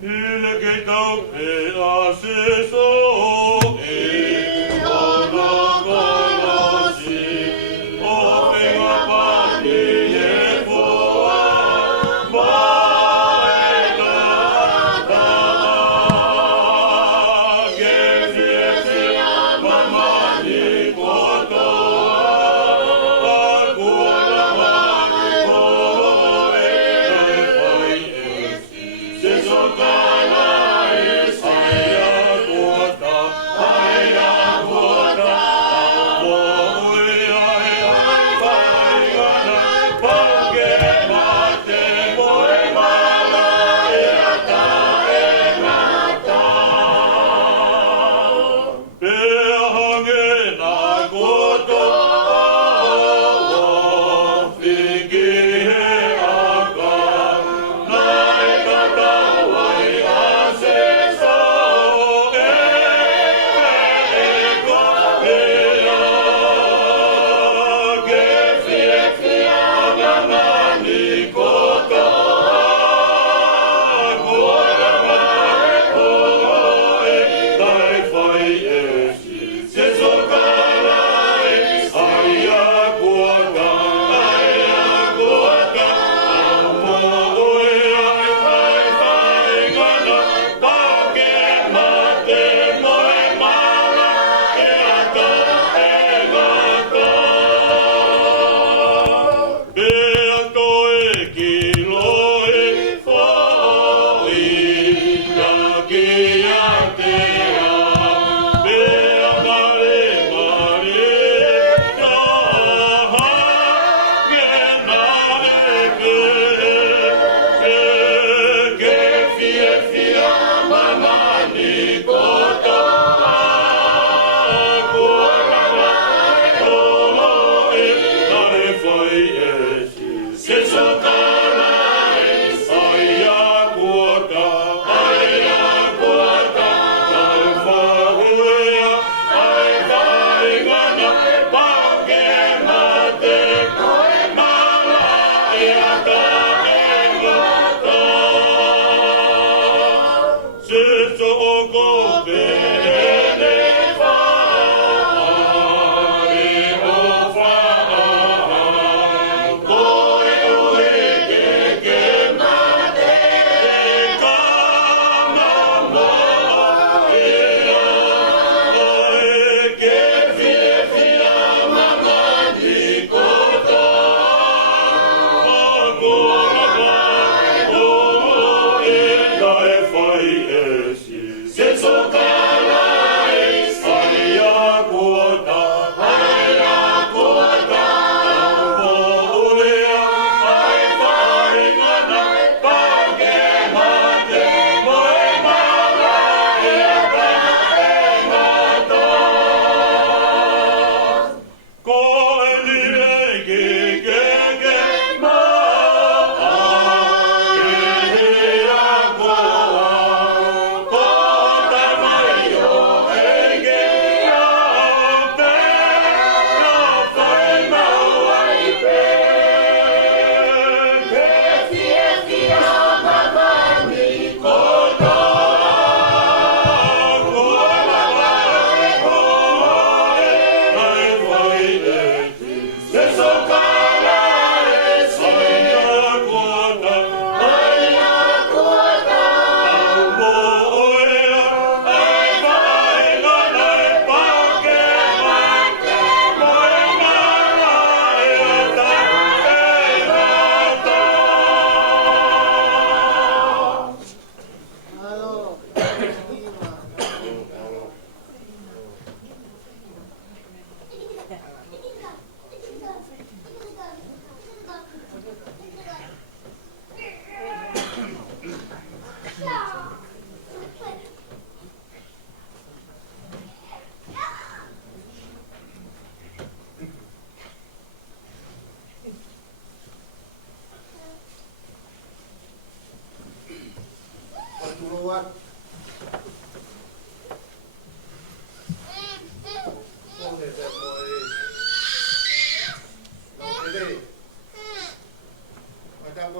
Il che t'offre la stesso e non lo conosci, o venga parti e fuori, ma è nata, che sia mamma di quanto, al cuore amare come fai se sono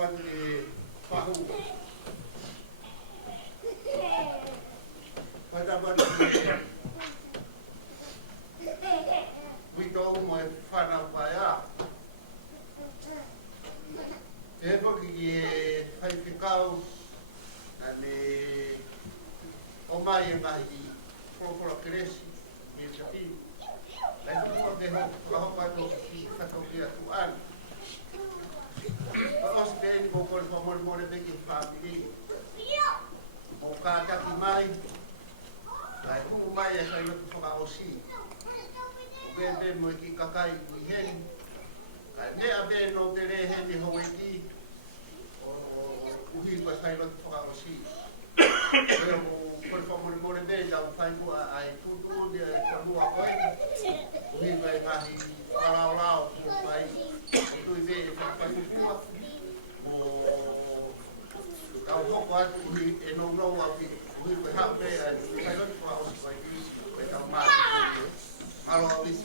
wan e pahu. Pada wan wito mo e whana whaia. E hoki ki e whaipikau ane o mai e ngahi Pōpora Keresi me Japi. Lai tuku te hoka to ki whakauki atu an. Os te ni mo kore whamore more peki whamiri. Mo kātaki mai, lai kumu mai e sai lotu whakaosi. O bebe mo ki kakai i heni. Kai mea be no te re heni hoi ki. O uhi kwa sai lotu whakaosi. Pero kore whamore more be jau whai kua ai tutu ni e kua koe. Uhi kwa e ngahi wharao kua whai. O tui be e whai kua. Kau hoko atu uhi e nou nou au ki uhi koe hau me a kai roti kua osi koe ki koe tau maa malo au isi.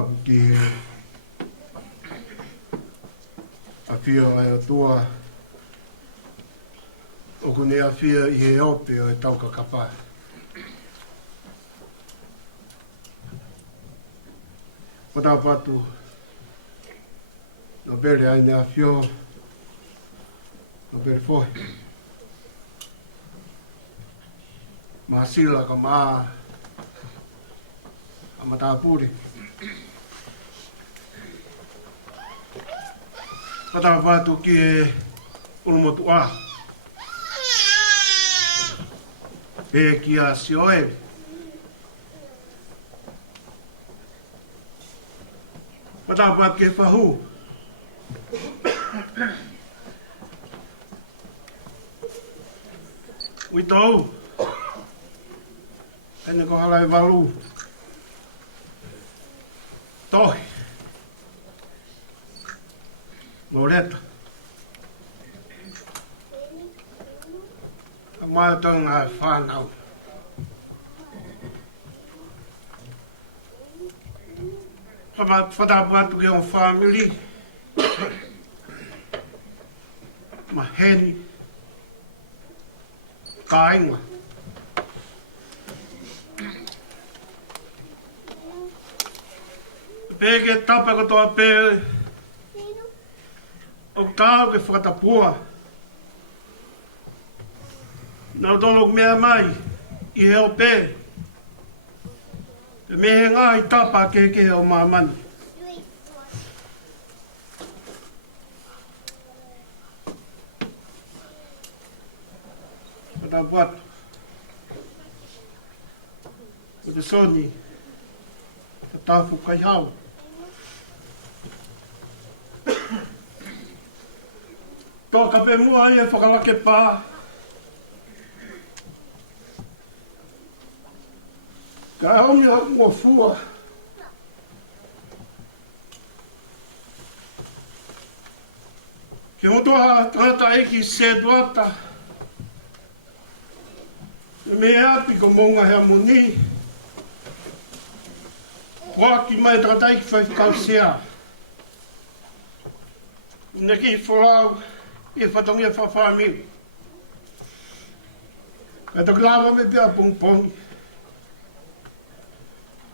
papu ki he a whia ai o tua o kone a whia i he ope o e tauka kapai. Pata patu no bere ai ne a whio no bere foi. Mahasila ka maa a matapuri. Pata patu ki e urumotu a. E ki a sioe. Pata patu ki e whahu. Ui tau. Ene ko halai walu. Tohi. Loreta. A mai tanga e whanau. Whatapu atu ki on family. Maheni. Kainga. Peke tapa ko toa pe o tau ke whakatapua. Nau tolo mea mai i heo pe. Te mehe ngā i tapa ke o mamani. Pata buat. O te soni. Te tafu kai hau. Tō ka pe mua i e whakalake pā. Ka haumi a mua fua. Ke hotoa tangata eki se duata. Me api ko monga hea moni. Waki mai tangata eki whaikau sea. Neki i whalau. I whatongi e whawhami. Ka tok lawa me pia pong pong.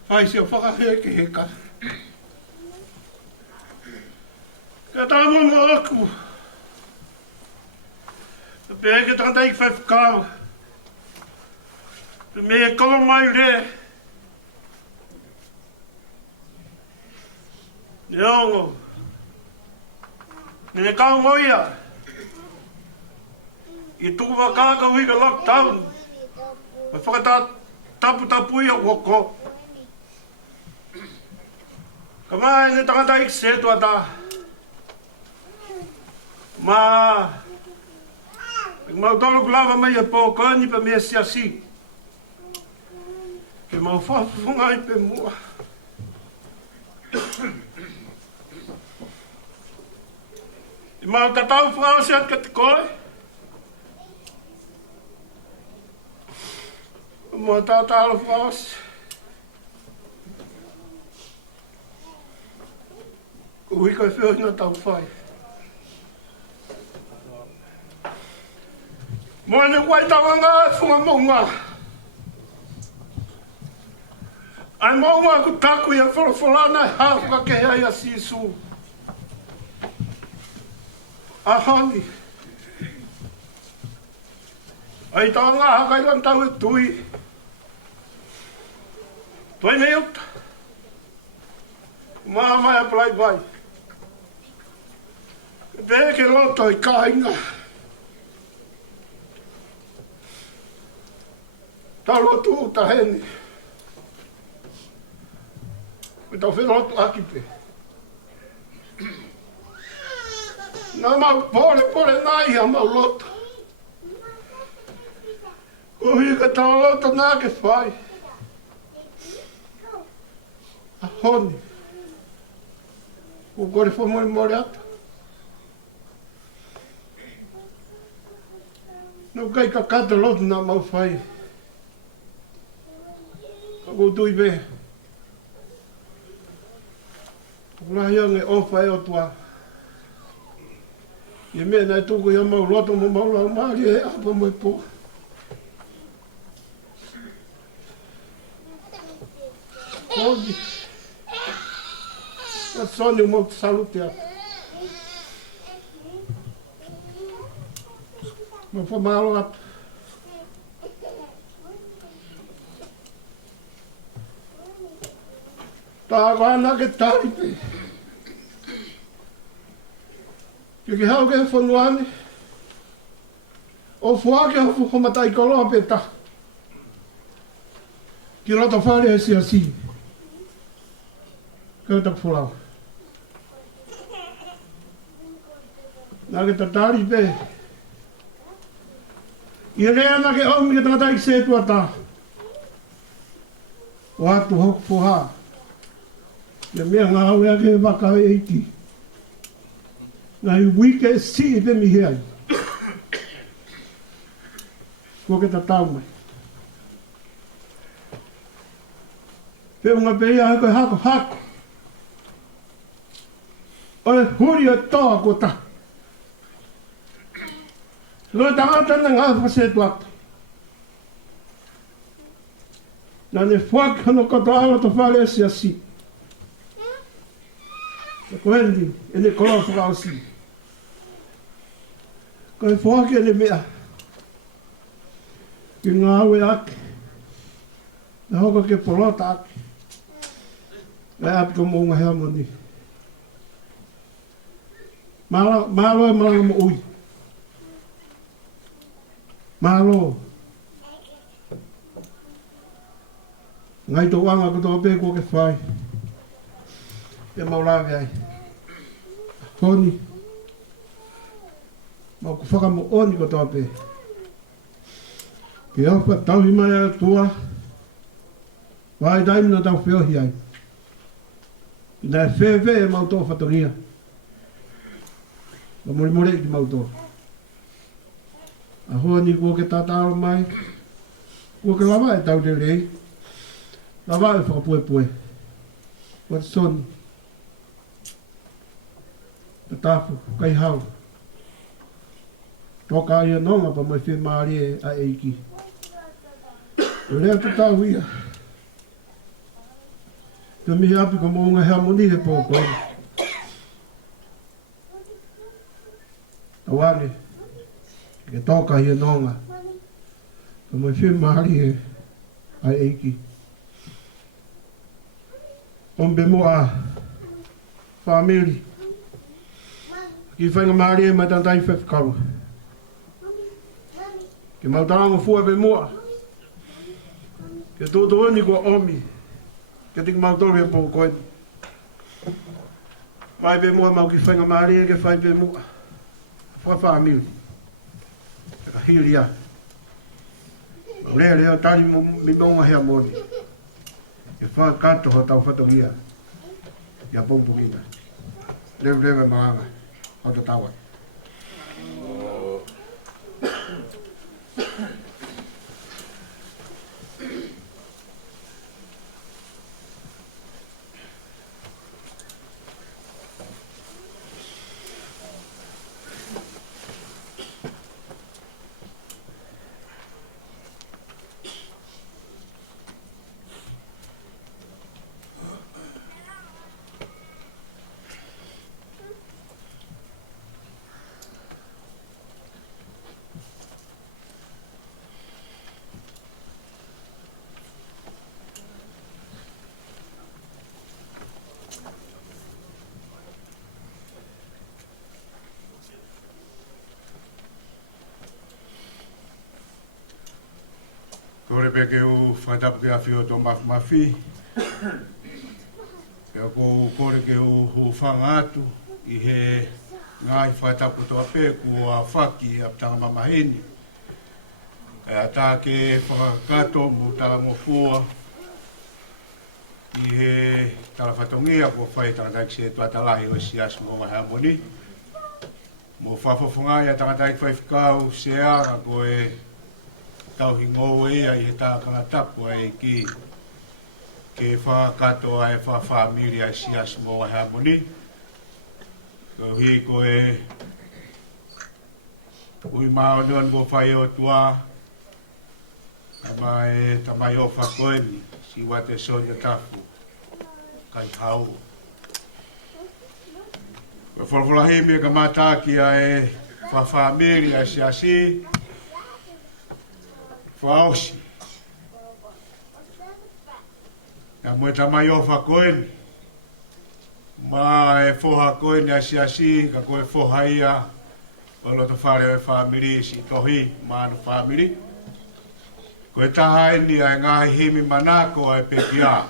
Whai si o whakaheke heka. Ka tāmo mo aku. Ka pēke tangata i whawhikau. Ka me e kolo mai re. Neongo. Me kau moia. I tuwa kāka hui ka lockdown. Wa whakata tapu i a woko. Ka mai ne tangata ik se tua ta. Ma. Ik mau tolo kulava mai e pōka ni pa mea siasi. Ke mau whawhunga i pe mua. I mau tatau whakasiat ka te koe. Mo tātālo whaos. Ko hui kai whio hina tau whai. Mo ane wai tawanga whunga maunga. Ai maunga ku taku i a whalawhalana e hawhaka ke hea i a sisu. A hongi. Ai tawanga haka i lan tau e tui. Toi me uta. Maa mai a plai vai. Pēke loto i kāinga. Talo tūta heni. Me tau whenota aki pe. Nā mau pore nai a mau loto. Ko hika tau loto nā ke whai. A honi. Ko kore whamori mori ata. No kai ka kata loto nā mau whai. Ka kou tui be. Nga hiang e ofa e o tua. I mea nai tuku ia mau loto mo mau lau maari e apa mo e po. Kodi. Ia soni mo te salute a. Mo whamalo atu. Tā wana ke tāri pe. Ke hau ke whanuane. O whua ke hafu homatai koloa pe ta. Ki roto whare e si a si. Kau tak whulau. Nā ke tāri pe. I rea na ke omi ke tātai se tua tā. O atu hoku whuha. Ia mea ngā hau ea ke waka eiti. Ngā i wike si e pe mi heai. Kua ke ta tau mai. Pe unga pe ia hako hako hako. Oe huri o toa ko ta. Loe tangata na ngā whasetu atu. Nā ne whak hano kato awa to whare si a si. Ko hendi, e ne koloa whakao si. Ko e whake ne mea. Ki ngā aue ake. Na hoka ke polota ake. Lai api ko mounga hea moni. Malo e malanga mo ui. Malo. Ngai tō wanga ko tō ape ko ke whai. E maulawe ai. Honi. Mau ku whaka mo oni ko tō ape. Ke awha tauhi mai a tua. Wai daimi no tau whiohi ai. Nā e whewhe e mau tō whatoria. Wa mori more i ki mau tō. A hoa ni kua ke tātaro mai. Kua ke lawa e tau te rei. Lawa e whakapue pue. Wa te soni. Te tāwhu, kai hau. Toka ia nonga pa mai whi maari e a eiki. O rea te tau ia. Te mihi api ko mounga hea moni he pōkoi. Awane. Ke toka ia nonga. Pa mai whi maari e a eiki. Ombe mo a whamiri. Ki whainga maari e mai tantai whewhikaru. Ke mautaranga fua pe mua. Ke tōtō ni kua omi. Ke tiki mautori e pōkoe. Whai pe mua mau ki whainga maari e ke whai pe mua. Wha whamiri. E ka hiri a. Rea rea tari mi monga hea mori. E wha kato ho tau whatongia. Ia pōmpukina. Lewe lewe maanga. Hau ta tawa. Kore pe ke u whaitapu ke awhio tō mafi. Pea ko kore ke u whanga atu i he ngai whaitapu tō ape kua whaki a tanga mamaheni. E ata ke whakakato mu tala mo fua i he tala whatongia kua whaitanga taiki se tuatalahi o si asu mo maha moni. Mo whafofongai a tanga taiki whaifkau se ara ko e tau hi ngō e ai he tākanga tapu ai ki ke whakato ai familia sias mo harmoni. Ko hi ko e ui mao non bo whai o tua tamai o whakoeni si wate sonia tafu kai hau. Ko whalawhalahi me ka mataki ai familia siasi whaosi. Ka mwe tamai o whakoeni ma e foha koe ni asiasi ka koe foha ia o lo to whare o family si tohi manu family koe taha e ni a ngahi himi manako ai pekia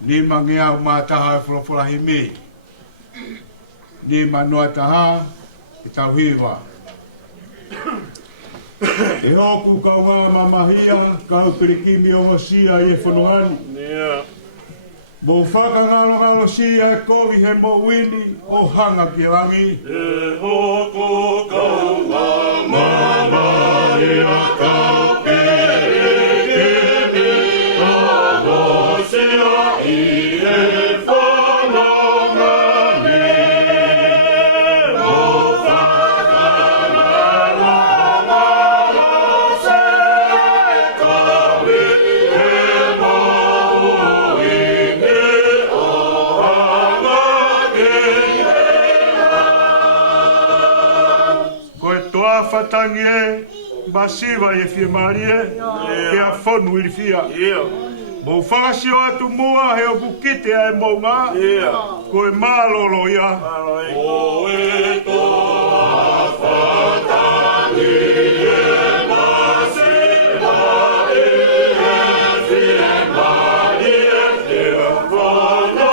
ni mangia o mataha e fulofula himi ni manua taha i tauhiwa e hoku ka unga mamahia ka upirikimi o mosia i e whanuani mo whakangalo si a kovi he mo wini o hanga ki rangi. E hoko kaunga mama i a kau pirikimi o mosia i e whanongani. Mo whakangalo si a kovi he mo whatangi e masiva e fia marie ke a whonu i fia. Mo whakasi o atu mua he o bukite ai mounga ko e malolo ia. O e toa whatangi e masiva e fia marie ke a whonu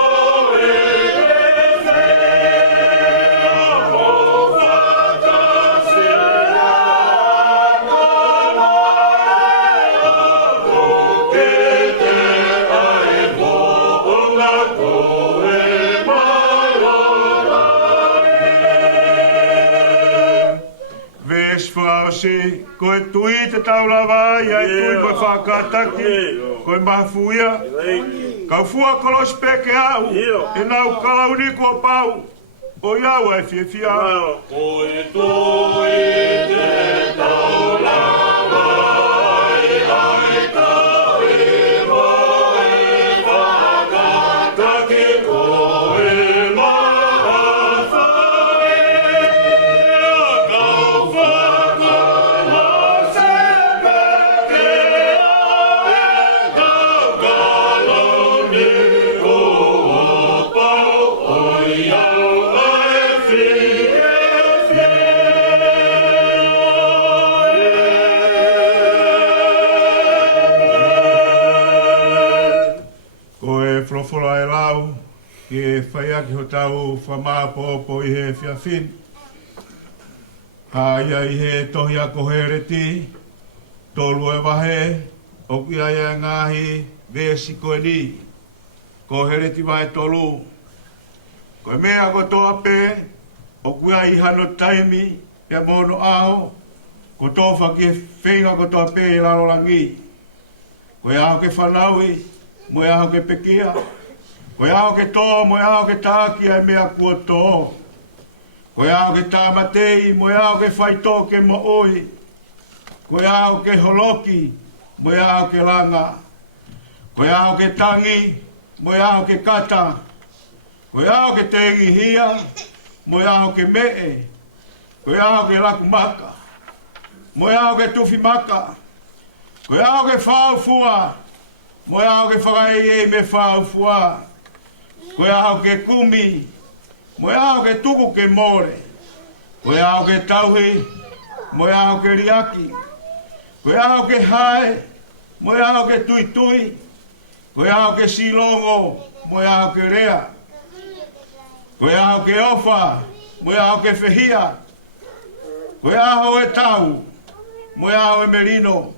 koe tui te taulawa ia e tui koe whakataki koe mafuia kau fua kolos peke au e nau kalauni kua pau o iau ai fia fia koe tui te taulawa ai tui moe whakataki koe Flofora e lau, ke whaiaki ho tau whamāpopo i he whiawhin. Ia i he tohi a kohereti, tolu e wahe, o ki aia ngahi, vesi koe ni. Kohereti wahe tolu. Koe mea ko toa pe, o kuia i hano taimi, e mono aho, ko tofa ki e whenga ko toa pe i larolangi. Koe aho ke whanaui, moe aho ke pekia, koe aho ke tō, moe aho ke tāki ai mea kua tō. Koe aho ke tāmatei, moe aho ke whaitō ke mo oi. Koe aho ke holoki, moe aho ke langa. Koe aho ke tangi, moe aho ke kata. Koe aho ke tengi hia, moe aho ke mee. Koe aho ke laku maka, moe aho ke tufi maka. Koe aho ke whau fua, moe aho ke whakai e me whau fua. Koe aho ke kumi, moe aho ke tuku ke more. Koe aho ke tauhi, moe aho ke riaki. Koe aho ke hae, moe aho ke tui tui. Koe aho ke silongo, moe aho ke rea. Koe aho ke ofa, moe aho ke whehia. Koe aho e tau, moe aho e merino.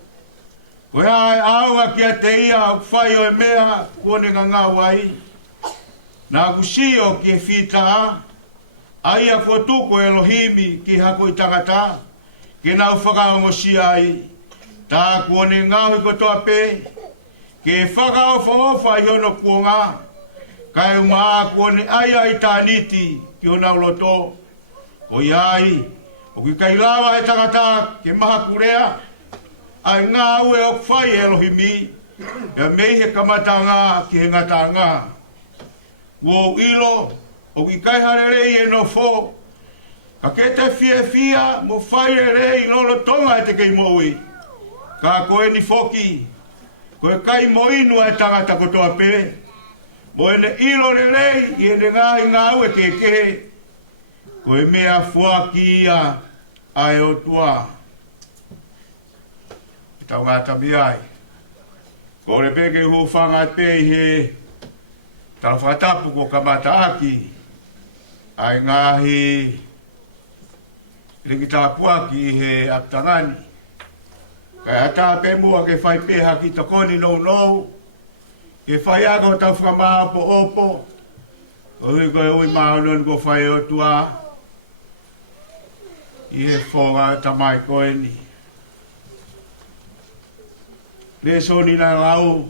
Koe ai aunga ki a te ia whai o e mea kuone ngā wai. Nā kusio ki e whita, ai a kua tuko Elohimi ki hako i tangata, ke nau whakaongo si ai. Tā kuone ngāhui kotoa pē, ke whakaofa i ono kuonga, kai unga kuone aia i tāniti ki ona uloto, ko iai, o ki kai lawa e tangata ke maha kurea, ai ngā ue o whai e Elohimi, e mei he kamatanga ki he ngatanga. Uo ilo, o ki kai harerei e no fo, ka ke te fia mo whai e rei lolo tonga e te kei moui, ka koe ni foki, koe kai mo inu e tangata kotoa pe, mo ene ilo le rei i ene ngā ue ke, koe mea fua ki ia ai o tua. Tau ngā tami ai. Ko re peke hu whanga te i he tala whatapu ko kamata aki. Ai ngāhi ringi tāpuaki i he aptangani. Kai ata pe mua ke whai peha ki takoni nou. Ke whai aga o tau whamaha po opo. Ko hui koe hui mahonon ko whai o tua. I he whonga tamai koe ni. Le soni na lau.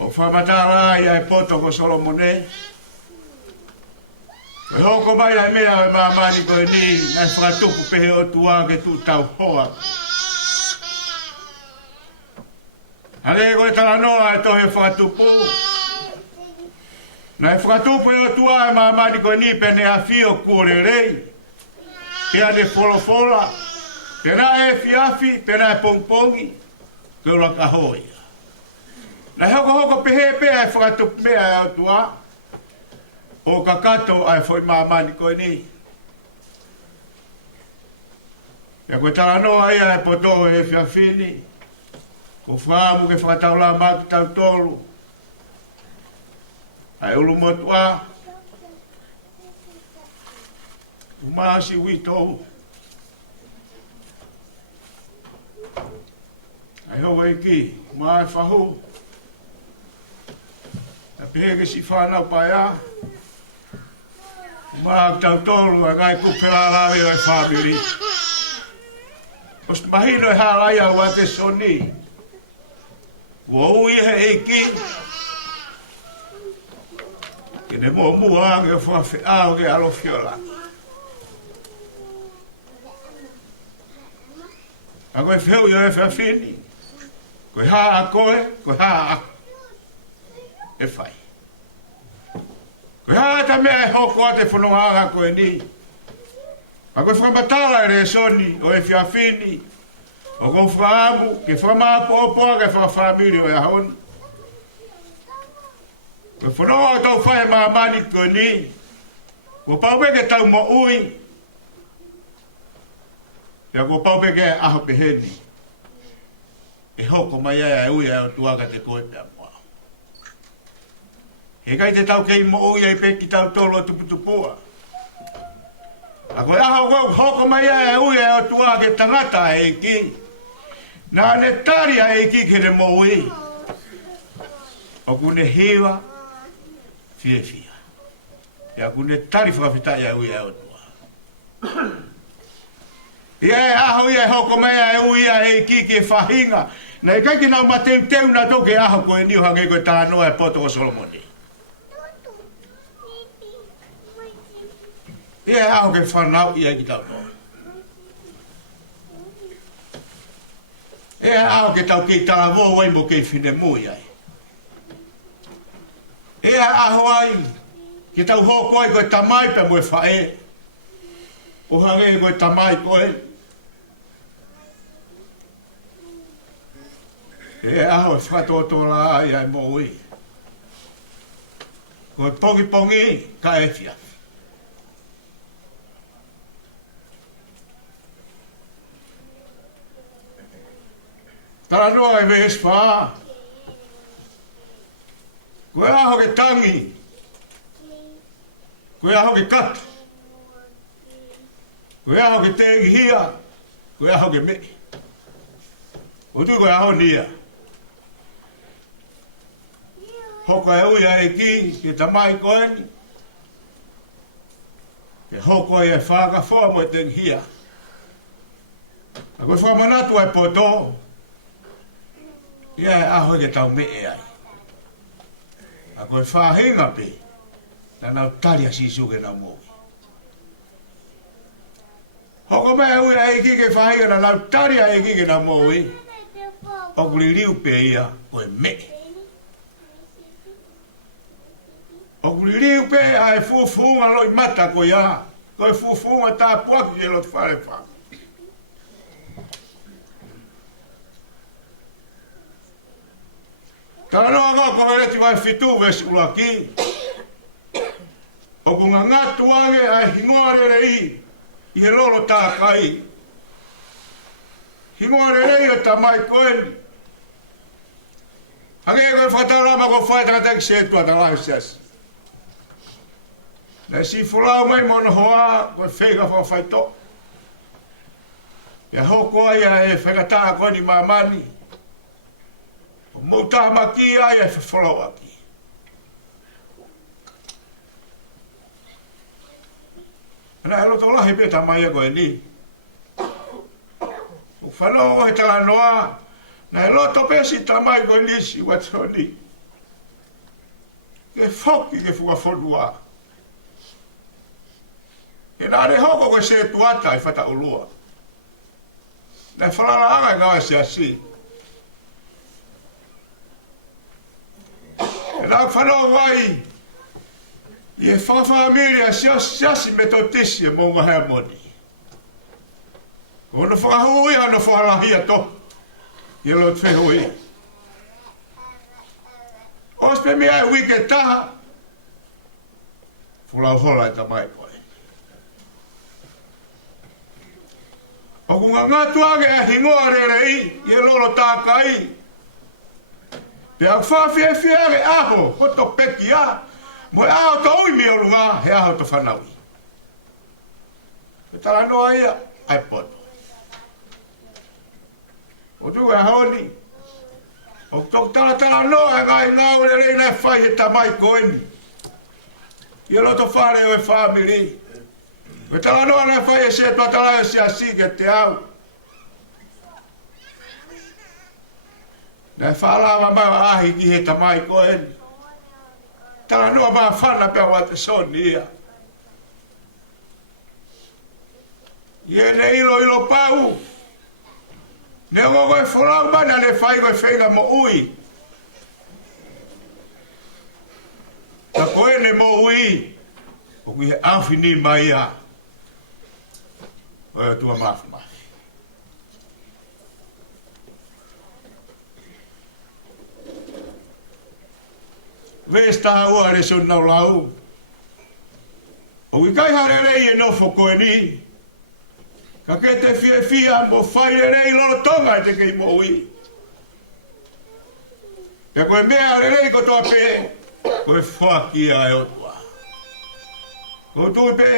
O whamatara i ai poto ko Solomone. Koe hoko mai ai mea e mamani koe ni. Nai whakatupu pehe o tua ke tu tau hoa. Hale koe tala noa e tohe whakatupu. Nai whakatupu e o tua e mamani koe ni pene a fio kuore rei. Pea de folofola. Pena e fiafi, pena e pongpongi, ke ula ka hoia. Na hoko pehe pea e whakatupu mea e atua, o ka kato ai foi mamani koe ni. Pea koe tala noa ia e poto e fiafini, ko whaamu ke whakataula maki tau tolu, ai ulu motua, umasi witou, ai hoa iki, mai whahu. Na peheke si whanau pai a. Maa tau tolu a ngai kupela lawe o e whamiri. Os mahino e halai au a te soni. Ua ui he iki. Kene mua ange o whawhi au ke alo fiola. A koe whiu i o e whawhini. Koe haa a koe haa a e whai. Koe haa ta mea e hoko a te whanonga koe ni. A koe whamatala e re soni o e whiawhini. O koe whaamu ke whamaapo o poa ke whawhamiri o e haoni. Koe whanonga tau whae maamani koe ni. Koe paupeke tau mo ui. Pea koe paupeke aho peheni. E hoko mai e ui e o tuaka te koe pia mua. He kai te tau kei mo ui e peki tau tolo tuputupua. A koe aho hoko mai e ui e o tuaka ke tangata e ki. Nā ne taria e ki kere mo ui. O kune hiwa, fia. Ia kune tari whakawhitai e ui e o tuaka. Ia e aho ia e hoko mai e ui e ki ke whahinga. Nei kai ki nau mateu na toke aho koe niu hange koe tā noa e poto ko Solomone. Ia e aho ke whanau ia ki tau noa. Ia e aho ke tau ki tā vō wai mo ke whine mui ai. Ia e aho ai ki tau hoko ai koe tamai pe mo e whae. O hange koe tamai koe. E aho whakatotola ai ai mo ui. Koe pongi ka e fia. Tara noa e vehes wha. Koe aho ke tangi. Koe aho ke katu. Koe aho ke tengi hia. Koe aho ke me. O tu koe aho nia. Hoko e ui e ki, ke tamai koe ni. Ke hoko e whaka whoa mo e tengi hia. A koe whamanatu e poto. Ia e aho ke tau me e ai. A koe whahinga pe, na nau tari a sisu ke nau mowi. Hoko mea hui a eki ke whahinga na nau tari a eki ke nau mowi. O kuri riu pe ia koe me. O kuri riu pe a e fufunga loi mata koe ia. Koe fufunga tā puaki ke lot whare whaka. Tala noa ngā kohereti vai fitu vesi ulaki. O kunga ngatu ange ai hingoare rei. I he lolo tā kai. Hingoare rei o tā mai koeni. Ange e koe whatarama ko whaitaka teki se tua ta lahi siasi. Nei si fulau mai mono hoa koe whega wha whaito. Ia hoko aia e whegata koeni mamani. O mouta maki ai e whawhalau aki. Ana e loto lahi peta mai e koe ni. O whanau he tala noa. Na e loto pesi ta mai koe ni si wato ni. Ke whoki ke whukawhonua. E nā re hoko koe se tuata i whata ulua. Na e whalala anga i ngā se asi. E nā whanau wai. I e whawhamiri a siasi me tō tisi e mōnga hea moni. Ono whakahui ano whakalahi ato. I e lo tvehui. Ospe mi ai wike taha. Fulau hola e ta mai koe. O kunga ngatu age e hingoa rerei, i e lolo tākai. Pe au whawhiawhiare aho, hoto peki a, mo e aho to ui mi o lunga, he aho to whanaui. Pe tala noa ia, ai poto. O tu e honi, o tok tala noa e ngai ngau rerei nai whai he tamai koeni. I e loto whare o e whamiri. Me tala noa na whai e se tua tala e se asi ke te au. Na e whaalawa mai ahi ki he tamai koeni. Tala noa maa whana pia wa te soni ia. Ie ne ilo pau. Ne o koe wholau mana ne whai koe whenga mo ui. Na koe ne mo ui. O kui he awhini mai ia. O e tua mafu mafi. Vesta ua re son nau lau. O i kai hare rei e nofo koe ni. Ka ke te fia mo whai rei lolo tonga e te kei mo ui. Ka koe mea hare rei ko toa pe. Koe whaki a e otua. Ko tui pe.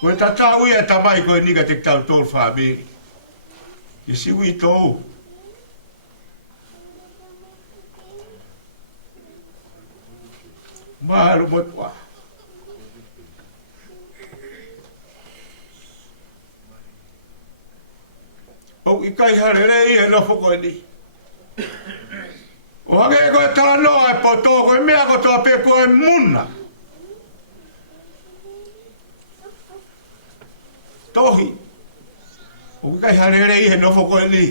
Koe tatau ia tamai koe nika te tau tōl whaabiri. Ke siwi tōu. Maharu motua. O i kai hare rei e nofo koe ni. O hange koe tala noa e poto koe mea ko toa pe koe muna. Tohi. O i kai hare rei e nofo koe ni.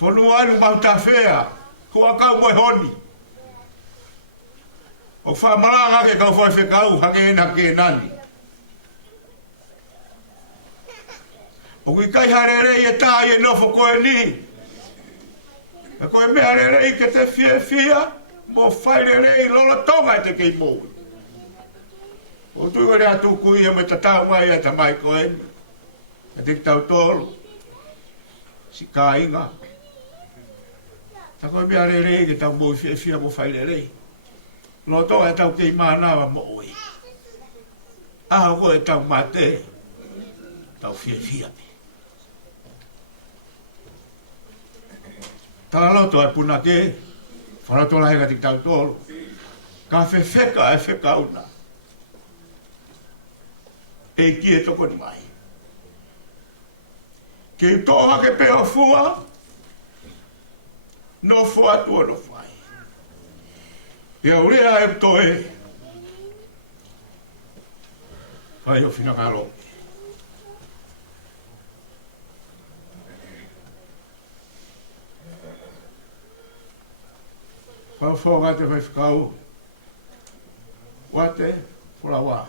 Whonu anu mauta whea. Kua kau moe honi. O whamaranga ke kau whai whekau hake ena ke nani. O kui kai hare rei e tā i e nofo koe ni. E koe me hare rei ke te fia mo whaire rei lolo tonga e te kei mōi. O tui wale atu kui e me ta tau mai e ta mai koe ni. E te tau tōru. Si kā inga. Ta koe me hare rei ke tau mōi fia mo whaire rei. Lo to e tau kei mānawa mo oi. Aho koe tau mate. Tau fia me. Tala loto e puna ke. Wharato la heka tik tau tolu. Ka whewheka e wheka una. E ki e toko ni mai. Ke toha ke peo fua. no fo atu o no fai. Ia urea e toe. Fai o fina karo. Pau fo gate fai whakau. Wate, fura wā.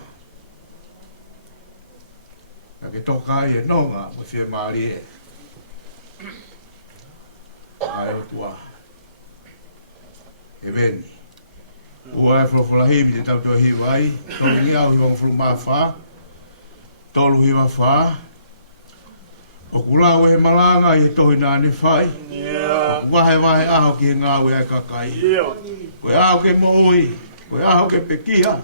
Ka ke toka i e nonga, mo fie maari e. Ai o tua. E veni. Ua e furafura hivi te tau tua hiva ai. Tolu ngi au hiva ngafuru maa wha. Tolu hiva wha. O kulau e malanga i e tohi nāni whai. Wahe wahe aho ki e ngā ue e kakai. Koe aho ke mooi. Koe aho ke pekia.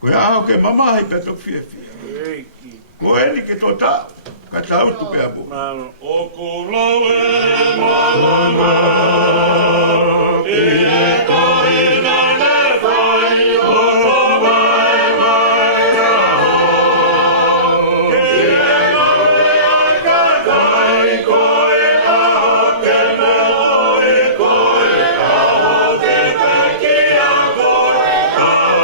Koe aho ke mamahi pe tok fie fie. Koe ni ke tō tau. Ka tau tu pe abu. O kulau e malanga i e tohi nāne whai. O vai vai aho ki e ngā ue e kakai. Koe aho ke mooi. Koe aho ke pekia. Koe aho ke mamahi.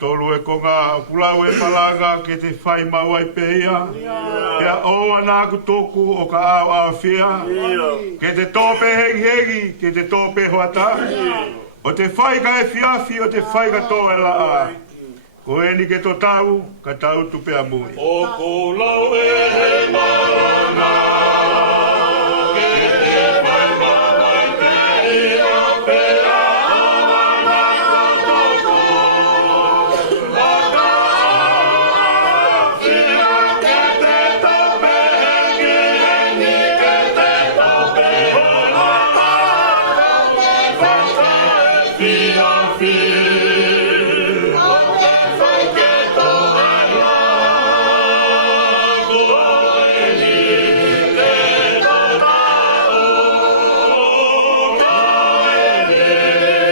Tolu e konga kulau e palanga ke te whai mau ai peia. Kia oa nā kutoku o ka au au fia. Ke te tōpe hengi hengi, ke te tōpe hoata. O te whai ka e fiafi, o te whai ka tō e laa. Ko e ni ke tō tau, ka tau tupe a mui. O kulau e he malanga ke te whai mamai peia. Pea amana kotoko. Laka awhia ke te tope hengi hengi. Ke te tope holaka. Whaka e fiafi. O te whake tohana. Koe ni te totao. Koe ni te totao. Koe ni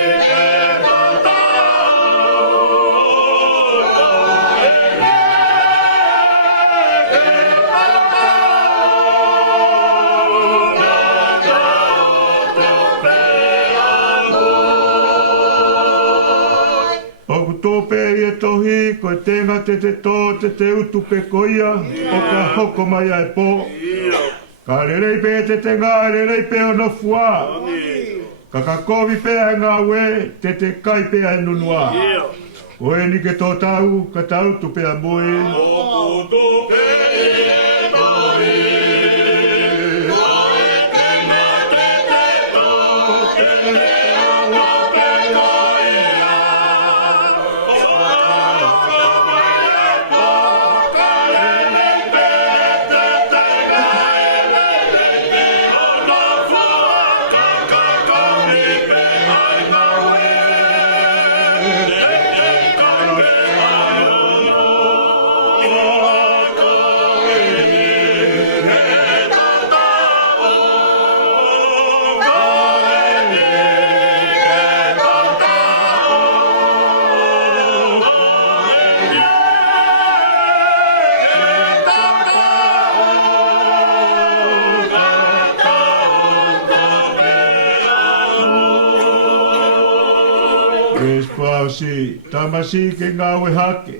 O ku tōpe i e tohi, ko e tenga te tō te te utu pe koia, o ka hoko mai ai pō. Ka rerei pe te te ngā, rerei pe o no fua. Ka kakovi pe ai ngā ue, te kai pe ai nunua. Ko e ni ke tō tau, ka tau tu pe a mui. o kutupe i e tohi. Koe tenga te tō te ao pe koia. O ka mai e pō, ka lelei pe te tenga e lelei pe o no fua. Ka kakomi pe ai ngā ue. Te kai pe ai ono. O koe ni he totao. Koe ni he totao. Koe ni Res pausi, tamasi ke ngā ue hake.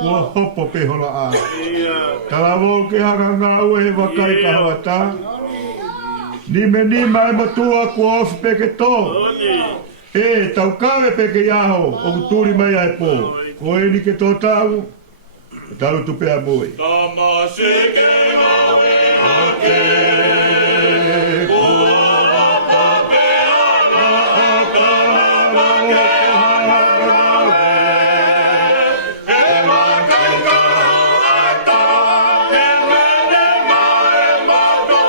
Kua hopo pe hola a. Kalavo ke haka ngā ue he wakai ka hawata. Ni me ni mai matua kua ofi peke tō. E, tau kawe peke iaho, o kuturi mai ai pō. Ko e ni ke tō tau, tau tupe a mui. Tamasike mawe hake. Kua hopo pe ala aka hake hake. E makai ka ata. E mene mai mato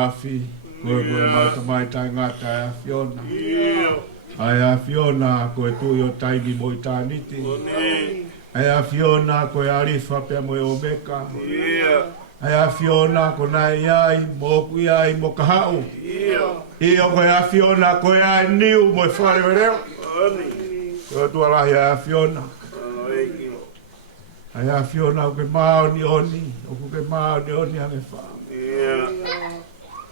mafi, koe mauta mai tai ngata e a Fiona. Ai a Fiona koe tui o taimi mo i tāniti. Ai a Fiona koe arifa pia mo e o meka. Ai a Fiona ko nai ai, mo kui ai, mo kahau. I o koe a Fiona koe ai niu mo e whare wereo. Koe tua lahi a Fiona. Ai a Fiona o ke mao ni oni, o ke mao ni oni ange wha.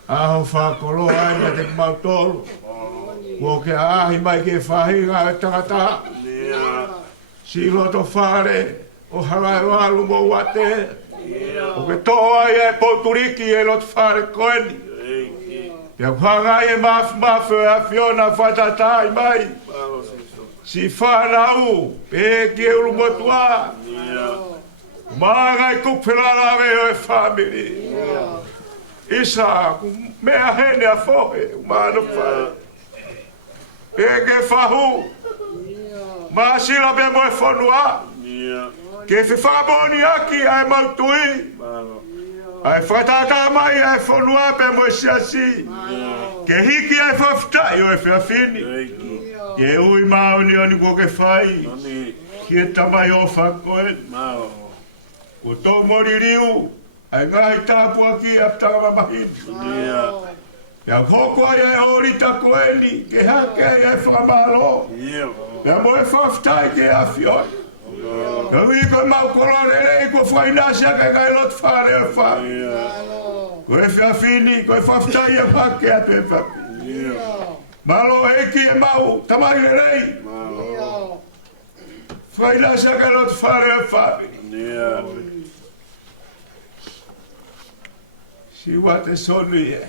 Aho wha kolo ai me te mau tolu. Ko ke ahi mai ke whahinga e tangata. Si loto whare o harai walu mo wate. O ke toa ai e pouturiki e loto whare koeni. Pia kuhangai e mafu e a Fiona whatatai mai. Si whanau, pe ki e uru motua. Māngai kupirara me o e whamiri. Isa, mea hene a whohe, umano whare. Pe ke whahu. Māsila me mo e whanua. Ke whawhaboni aki ai mautui. Ai whataka mai ai whanua pe mo e siasi. Ke hiki ai whaftai o e whiawhini. Ke ui maoni oni ko ke whai. Ki e tamai o whakoe. Ko tō mori riu. Ai ngai tāpu aki a tanga mahini. Pea koko ai e hori ta koeni. Ke hake ai e whamalo. Pea mo e whaftai ke a fioi. Ka ui koe mau kolore rei ko whainasia ke kai lot whare e whai. Ko e whiawhini, ko e whaftai e whake a te whapi. Malo eki e mau, tamai e rei. Whainasia ke lot whare e whai. Si wate sonu e.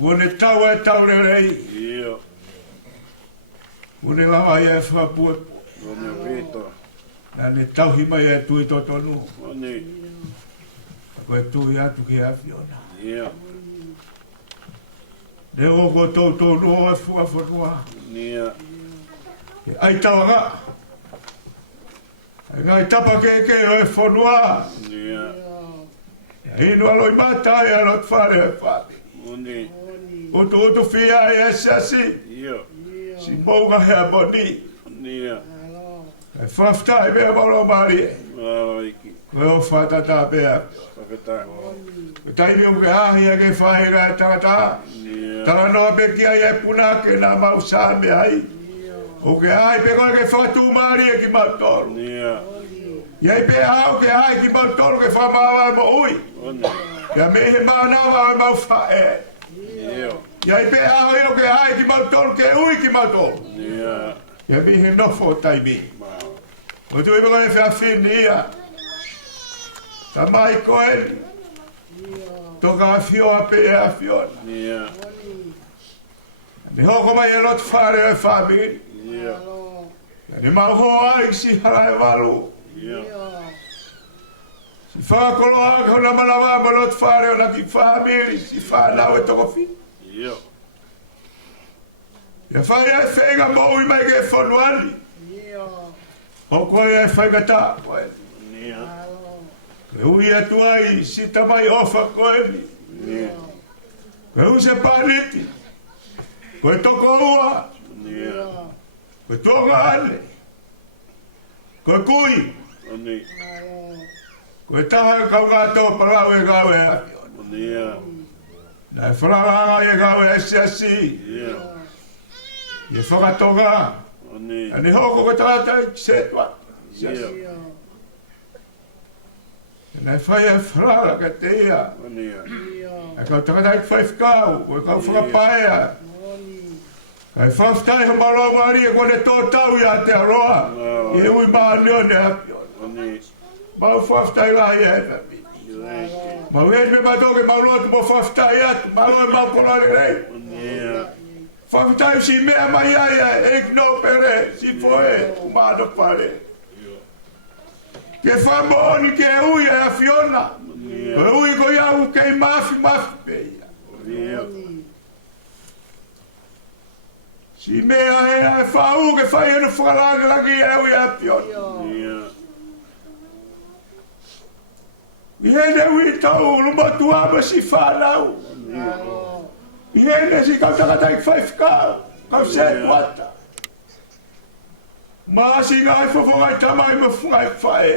Kone tau e tau re rei. Kone lawa e whapue. Na ne tauhi mai e tui totonu. Ko e tui atu ki a Fiona. Ne o ko totonu o e fuafonua. Ai tawaga. Ai ngai tapa ke o e fonua. Hino aloi mata e alot whare e whare. Utu fia e esasi. Si mounga hea boni. E whaftai mea maulo mari e. Koe o whatata mea. Koe taimi o ke ahi a ke whahinga e tangata. Tara noa peki ai e punake na mau saa me ai. O ke ahi pe koe ke whatu mari e ki mautoro. Iai pe au ke ahi ki mautoro ke whamawa e mo ui. Ia mehe maanawa e mau whae. Iai pe au e o ke ahi ki mautoro ke ui ki mautoro. Ia mihe nofo taimi. O tu iba kone whiawhini ia. Ta mai koeni. Toka a Fiona pe e a Fiona. Ne hoko mai e lot whare e whamiri. Ne mauho ai si hara e walu. Si whakolo a kona manawa ma lot whare o na ki whamiri. Si whanau e toko fi. Ia whai e whenga mo i mai ke whanuani. O koe e whaigata koe. Koe ui atu ai si tamai ofa koe ni. Koe ui se paniti. Koe toko ua. Koe tonga ale. Koe kui. Koe taha kau gato parau e gau e a. Nai wharanga e gau e siasi. Ie whakatonga. Ani hoko ko tata se tua. Nai whai e wharara ka te ia. E kau tangata i whaifkau, o e kau whakapaea. Kai whaftai ho malo mari e kone tō tau i a te aroa. I ui maa neo ne hapi. Mau whaftai la i e hapi. Mau e me matoke mau lotu mo whaftai atu. Mau e mau kolare rei. Whaftai si mea mai aia e kno pere si foe umano pare. Ke whamoni ke ui e a Fiona. Ke ui ko iau kei mafi peia. Si mea e a whau ke whai anu whakalanga lagi e ui a Fiona. I hele ui tau lumatu ama si whanau. I hele si kau takatai whaifkau. Kau se kuata. Maasi ngai whawhangai tamai ma whangai whae.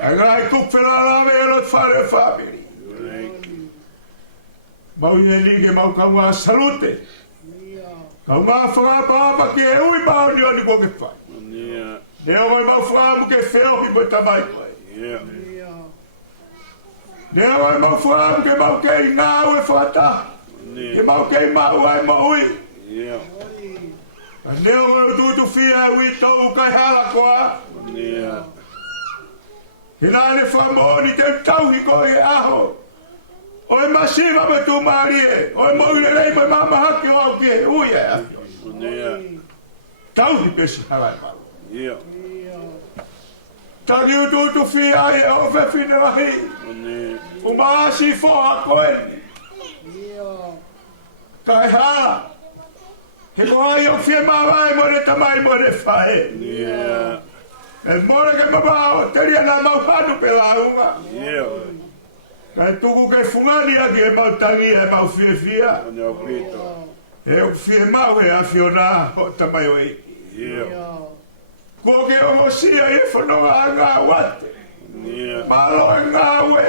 A ngai kupwhera lawe elot whare whamiri. Mau i lige mau kau ngā salute. Kau ngā whangapapa ki e ui mau ni oni koke whai. Neo ngoi mau whangamu ke wheohi mo tamai koe. Neo ngoi mau whangamu ke mau kei ngāu e whataha. Ke mau kei mau ai mo ui. Neo ngoi ututu whia ui tau kai hala koa. He nāne whamoni te tauhi koe e aho. Oi masiva me tu marie, oi mo ile rei mo mama haki o ke ui e afio. Tauhi pesi halai mau. Tani ututu whia e o whewhine rahi. O maasi foha koe. Kai hala. He koai o whia mawai mo re tamai mo re whae. E mora ke mabao, teria na mau hanu pe launga. Kai tuku ke fungani aki e mau tangi e mau fia. E o fia mau e afiona o tamai o eiki. Ko ke o sia e whanonga a ngā wate. Malo e ngā ue.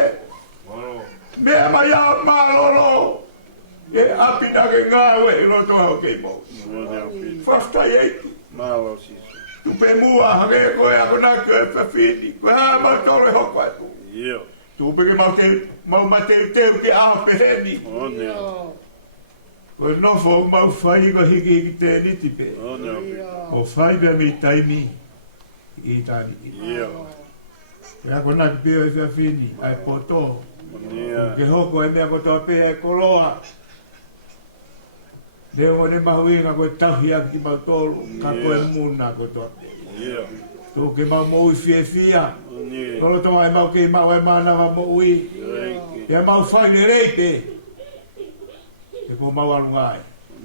Mea mai a malolo. E apina ke ngā ue i roto hao kei mo. Whaftai eiki. Tupe mua hake koe ako naki o e whawhini. Koe haa mau tole hoko atu. Tupe ke mau mateu teu ke aho peheni. Koe nofo mau whai ko hiki ki te niti pe. O whai pia mi taimi i tani. Koe ako naki peo e whawhini. Ai poto. Ke hoko e mea kotoa pea e koloa. Leo ne mahuinga koe tahi aki ki mau tolu. Ka koe muna kotoa pea. Tō ke mau mo ui fie fia. Tolo tama e mau ke mau e manawa mo ui. E mau whaine reite. E ko mau alungai.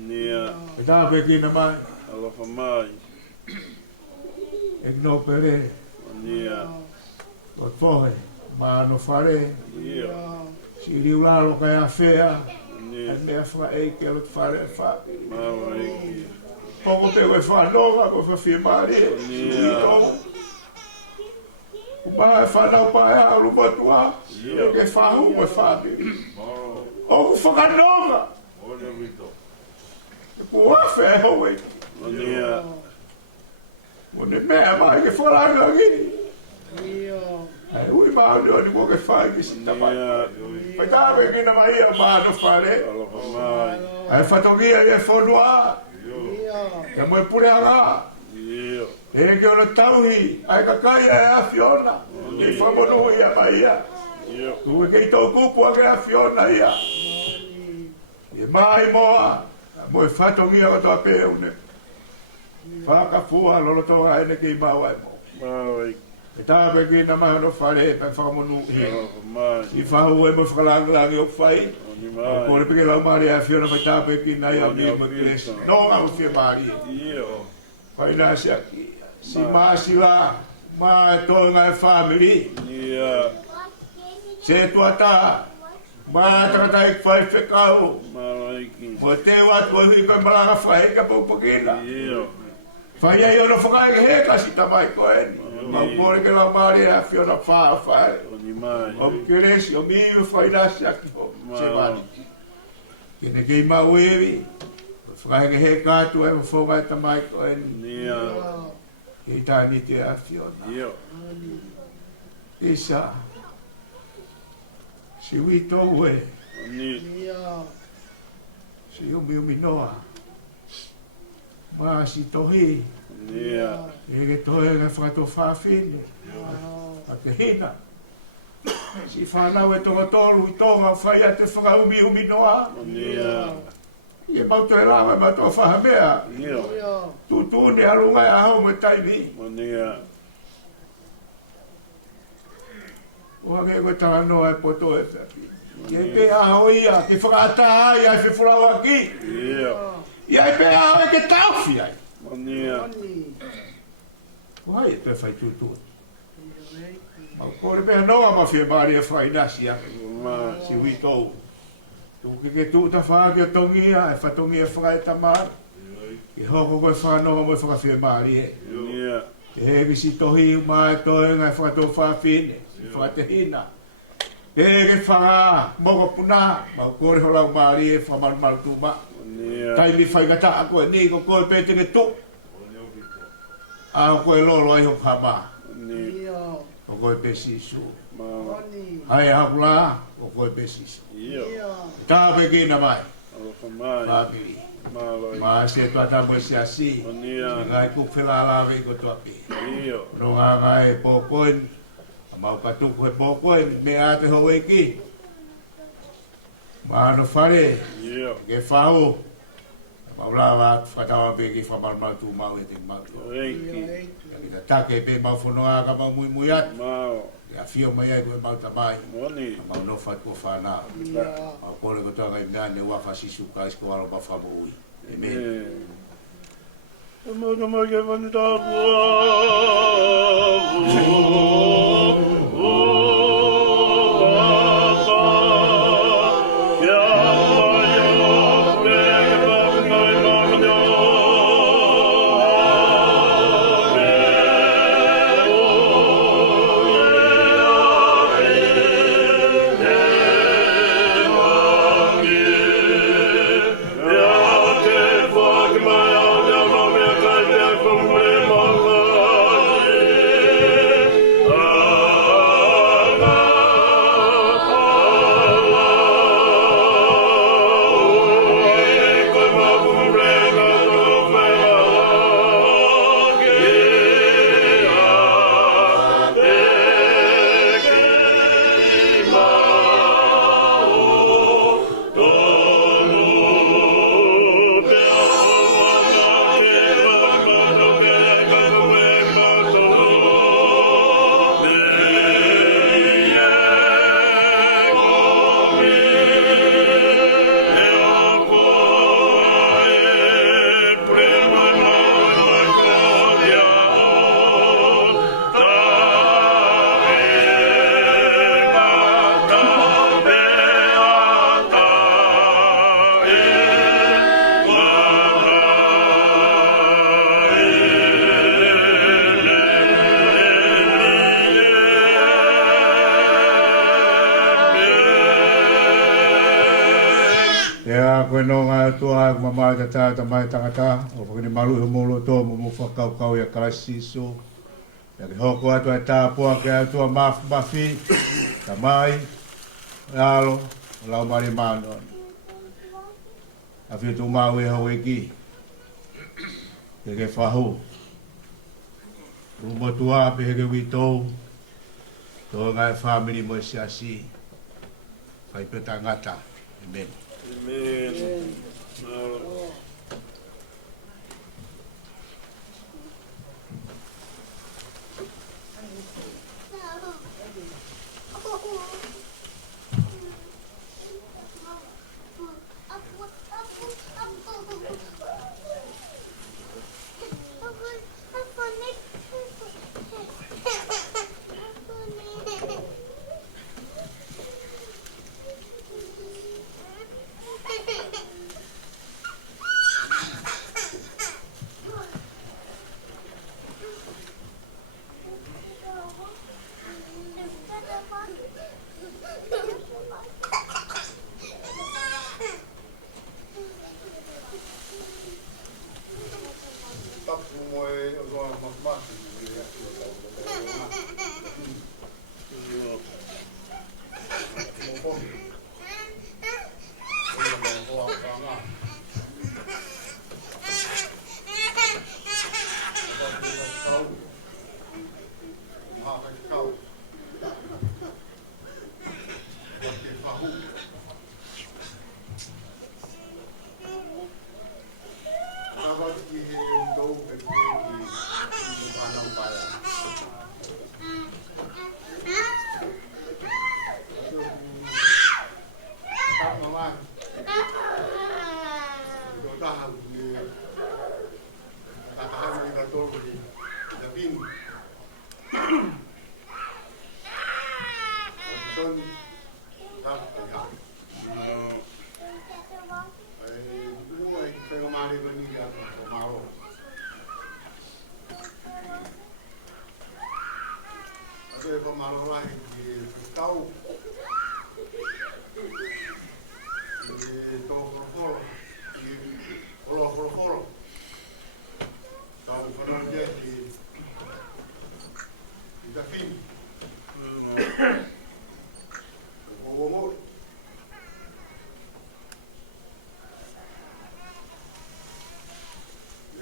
E tā pe kina mai. E kino pere. O tohe. Ma ano whare. Si riularo kai a whea. E mea wha eike alot whare e whape. Poko te koe whanonga ko whawhia maari e. O maha e whanau pae a lupatua. E ke whahu koe whape. O ku whakanonga. E ku wafe e hau e. O ne mea mai ke wharanga gini. Ai ui maha ni oni mo ke whae ki sita mai. Pai tāwe kina mai a maha no whare. Ai whatokia e whanua. Ka moe pure ara. E ke ona tauhi. Ai ka kai e a Fiona. E whamonu ia mai ia. Tu e kei tau kupu a ke a Fiona ia. E mai moa. Moe whatongia o toa peu ne. Whaka fua lolo toa ene kei mau ai mo. E tāwe kina maha no whare e pai whamonu ia. I whahu e mo whakalangi o whai. O kore peke lau maari a Fiona mai tāpe ki nai au ni mo kres. No ngā o whia maari. Pai nā si aki. Si maasi la. Mā e toi ngai whamiri. Se tuata. Mā takatai whai whekau. Mo te watu a hui koe malanga whai ka paupakina. Whai ai ono whakai ke heka si tamai koe. Mau kore ke lau maari a Fiona whaa whai. O mkeresi, o miu whai nā si aki ho. Se mani. Kene kei mau ewi. Whakahenga he kātua e whawhonga e tamai ko e ni. Kei tāni te a Fiona. Esa. Si ui tōu e. Si umi noa. Mā si tohi. E ke tohi e whakato whawhine. A te hina. Si whanau e tonga tolu i tonga whai a te whakaumi noa. Ie mauto e rama mato whahamea. Tūtūne alungai a hau me taimi. O hake koe tanga noa e poto e whapi. Ie pe aho ia, ke whakaata ai ai whiwhurau aki. Ia e pe aho e ke tauwhi ai. O hai e te whai tūtūne. Ko le pe no ma fe mari e fai nasi ya. Si wito. Tu ke tu ta fa ke tongia e fa tongia fai ta mar. I hoko ko fa no mo fa fe mari e. E visi tohi mai to nga fa to fa fine. Fa te hina. E ke fa mo ko puna ma ko re la mari e fa mal tu ma. Tai mi fai gata ko ni ko pe te ke tu. A ko lo ai ho fa ma. O koe pesisu. Hai hapula, o koe pesisu. Tā peki na mai. Pāpiri. Mā se tua tamu se asi. Ngai kukwhela lawe ko tua pi. Ronga ngai pōkoin. Mau katuku he pōkoin. Me ate ho eki. Mā no whare. Ke whao. Mau lawa whatawa peki whamarmau tu mau e te mau. Kita take pe mau whanua ka mau mui atu. Ia fio mai ai koe mau tamai. Mau no whai kua whanau. Mau kore ko toa kai mea ne wafa sisu ka isko alo pa whamu ui. Amen. Mau ke whani tāpua. Koe no ngā tua ai mamai ta tāta mai tangata, o whakini maru he molo tō mo whakau kau ia Kraisi Siso. Ia ke hoko atu ai tāpua ke atua mafi, ta mai, alo, lau mari mano. A whiu tu mau e hau eki, ke whahu. Umo tua pe he ke witou, tō ngai whamiri mo si asi, whai peta ngata. Amen. Amen. malolai ki tau ki tō whoroforo ki olo whoroforo tau whanau ki ka whini o ngoi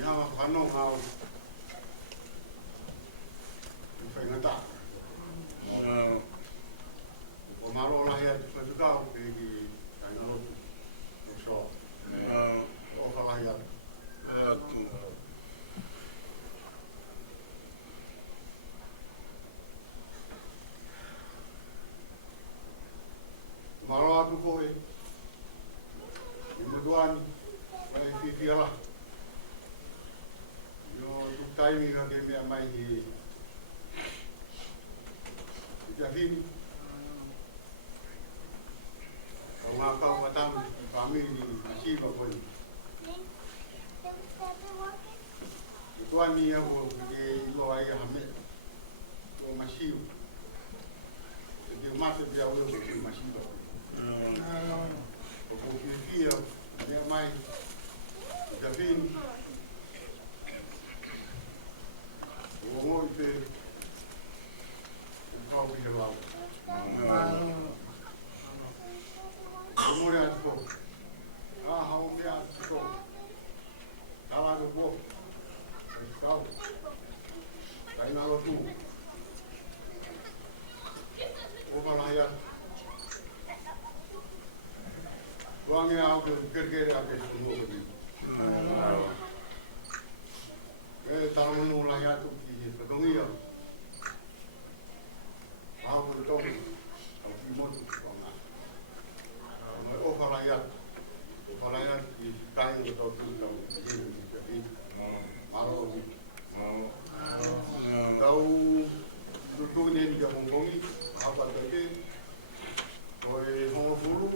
ia whanau ngau whaingata o maro lahi atu whatukau ki kainalotu o so o whalahi atu maro atu koe i mutuani mai whiwhiara yo tutaimi ka ke mea mai i te whini o ngā kau matang i whamiri i siwa koe i tuani ia ko ke ilo ai a hame o masiu e ke umate pia ue ko ke masiwa o ko whiwhia mea mai i te whini o ngoi te kau ki he lau. O more atu ko. A hao mea atu ko. Tala do ko. E kau. Kaina lo tu. O malaya. Wangi au ke kerkere ake sumo ko ni. E taramunu lai atu ki he whakongia. Mau ko tau au ki motu ko nga. Mai o whalai atu. O whalai atu ki kainga ko tau tu tau ki hiru ki te hi. Maro o ki. Tau tutuni ni ka Hongkongi. Hapa teke. Ko e hongo furu.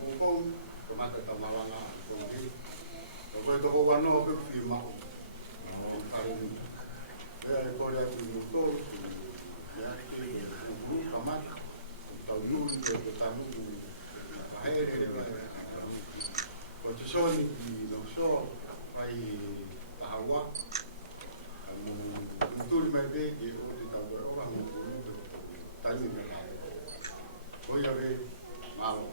Hong Kong. Ko mata tau malanga. Ko hi. Ko e toko wanoa pe ki mako. Karuni. Ea e kore atu ki mutoro. Ea ki kamat, tau nui, o tamu, haere, o te soni ki no so, pai tahawa, turi mai pe ki o te tau koe ora, mo kuru, taimi me kae. Ko ia ve, malo.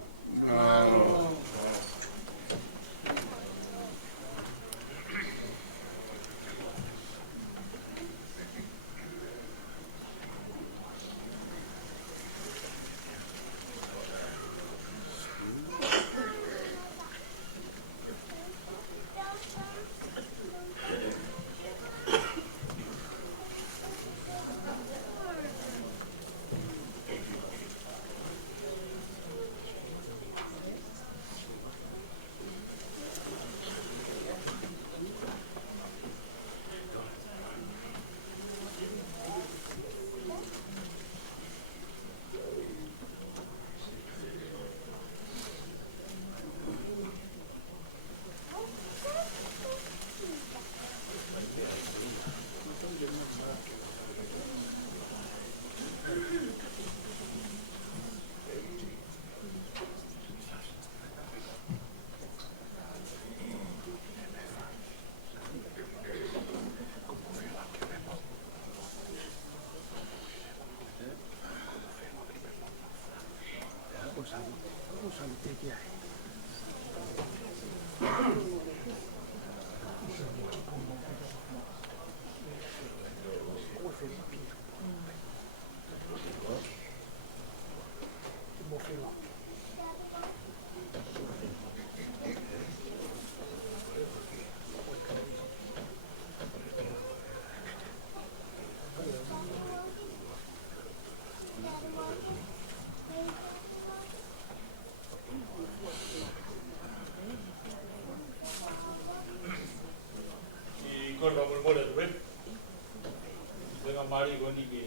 Mari goni ke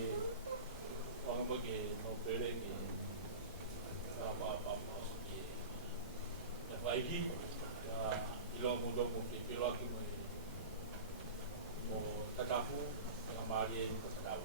orang bagi no pere ke apa ke ya baiki ya ilo mundo mo ke pelo aku mo takafu dengan mari ni ko takafu